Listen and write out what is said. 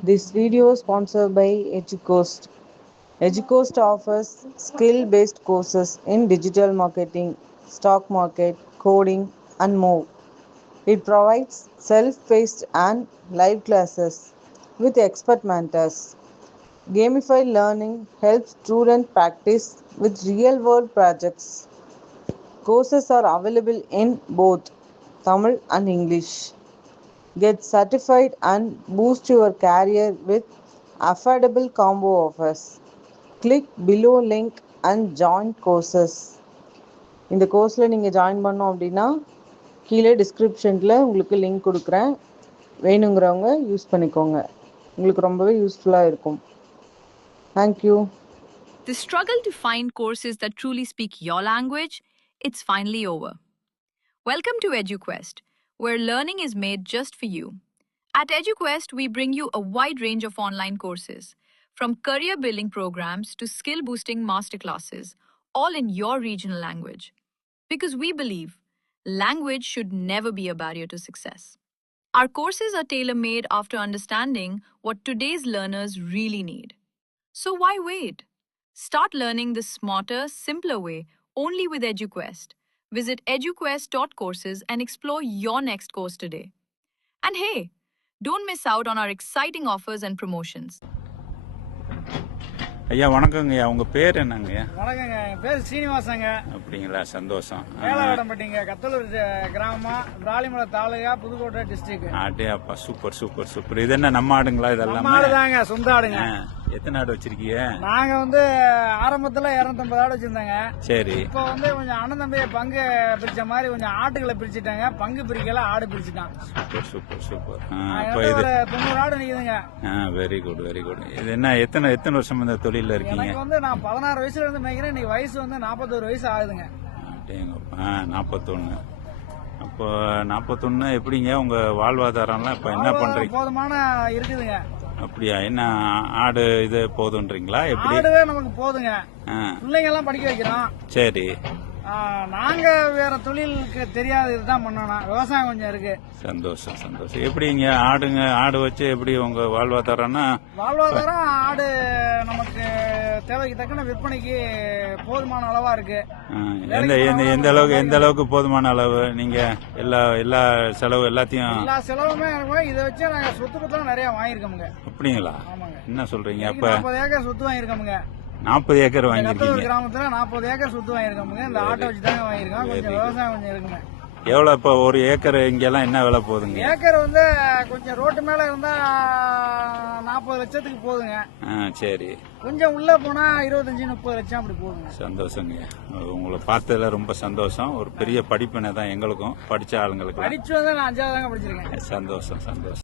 This video is sponsored by EduCoast. EduCoast offers skill-based courses in digital marketing, stock market, coding, and more. It provides self-paced and live classes with expert mentors. Gamified learning helps students practice with real-world projects. Courses are available in both Tamil and English. Get certified and boost your career with affordable combo offers. Click below link and join courses. இந்த கோர்ஸில் நீங்கள் join பண்ணோம் அப்படின்னா கீழே டிஸ்கிரிப்ஷனில் உங்களுக்கு link கொடுக்குறேன். வேணுங்கிறவங்க யூஸ் பண்ணிக்கோங்க. உங்களுக்கு ரொம்பவே யூஸ்ஃபுல்லாக இருக்கும். Thank you. The struggle to find courses that truly speak your language, it's finally over. Welcome to EduQuest, where learning is made just for you. At EduQuest, we bring you a wide range of online courses, from career-building programs to skill-boosting masterclasses, all in your regional language. Because we believe language should never be a barrier to success. Our courses are tailor-made after understanding what today's learners really need. So why wait? Start learning the smarter, simpler way only with EduQuest. Visit eduquest.courses and explore your next course today. And hey, don't miss out on our exciting offers and promotions. ஐயா வணக்கங்கய்யா, உங்க பேர் என்னங்கய்யா? வணக்கங்க, என் பேர் சீனிவாசங்க. அப்படிங்களா, சந்தோஷம். மேலவடம்பட்டிங்க, கத்தலூர் கிராமம், விராலிமலை தாலுகா, புதுக்கோட்டை டிஸ்ட்ரிக்ட். ஆட்டேப்பா, சூப்பர் சூப்பர் சூப்பர். இது என்ன நம்ம ஆடுங்களா? இதெல்லாம் நம்ம ஆடுதாங்க, சொந்த ஆடுங்க. எத்தனை ஆடு வச்சிருக்கீங்க? நாங்க ஆரம்பத்துல 250 ஆடு வச்சிருந்தாங்க. சரி. இப்போ கொஞ்சம் அண்ணன் தம்பிய பங்கு பிரிச்ச மாதிரி கொஞ்சம் ஆட்டுகளை பிரிச்சுட்டாங்க. பங்கு பிரிக்கல, ஆடு பிரிச்சுட்டான். Super super super. இப்போ இது 90 ஆடு நிக்குதுங்க. Very good very good. இது என்ன எத்தனை வருஷம் இந்த தொழில இருக்கீங்க? எனக்கு நான் 16 வயசுல இருந்து மேய்க்கிறேன். இன்னைக்கு வயசு 41 வயசு ஆகுதுங்க. 41. அப்போ 41 எப்படிங்க உங்க வாழ்வாதாரம்லாம் இப்ப என்ன பண்றீங்க? போதுமான இருக்குதுங்க. அப்படியா? என்ன ஆடு இது போதுன்றீங்களா? எப்படி? ஆடுவே நமக்கு போதுங்க. பிள்ளைங்க எல்லாம் படிக்க வைக்கிறோம். சரி. நாங்க வேற தொழிலுக்கு தெரியாது, இதுதான் பண்ணணும். விவசாயம் கொஞ்சம் இருக்கு. சந்தோஷம் சந்தோஷம். எப்படிங்க ஆடு வச்சு எப்படி உங்க வாழ்வாதாரம்னா? வாழ்வாதாரம் ஆடு நமக்கு தேவைக்கு தக்கன விற்பனைக்கு போதுமான அளவா இருக்கு. எந்த அளவுக்கு போதுமான அளவு? நீங்க எல்லா செலவு எல்லாத்தையும்? எல்லா செலவுமே இதை வச்சு நாங்க சொத்து பத்திரம் நிறைய வாங்கியிருக்கோங்க. அப்படிங்களா? என்ன சொல்றீங்க? அப்ப 40 ஏக்கர் சொத்து வாங்கியிருக்கோங்க. 40 ஏக்கர் வாங்கிருக்கீங்க? கிராமத்துல 40 ஏக்கர் சொத்து வாங்கியிருக்கோங்க. இந்த ஆட்டை வச்சு தாங்க வாங்கியிருக்கோம். கொஞ்சம் விவசாயம் கொஞ்சம் இருக்குங்க. எவ்வளவு இப்ப ஒரு ஏக்கர் இங்கெல்லாம் என்ன விலை போகுதுங்க? ஏக்கர் கொஞ்சம் ரோட்டு மேல இருந்தா 40 லட்சத்துக்கு போகுதுங்க. சரி. கொஞ்சம் உள்ள போனா 25-30 லட்சம் அப்படி போகுதுங்க. சந்தோஷங்க, உங்களை பார்த்ததுல ரொம்ப சந்தோஷம். ஒரு பெரிய படிப்பினை தான் எங்களுக்கும், படிச்ச ஆளுங்களுக்கு. படிச்சு நான் 5ஆவது தாங்க படிச்சிருக்கேன். சந்தோஷம் சந்தோஷம்.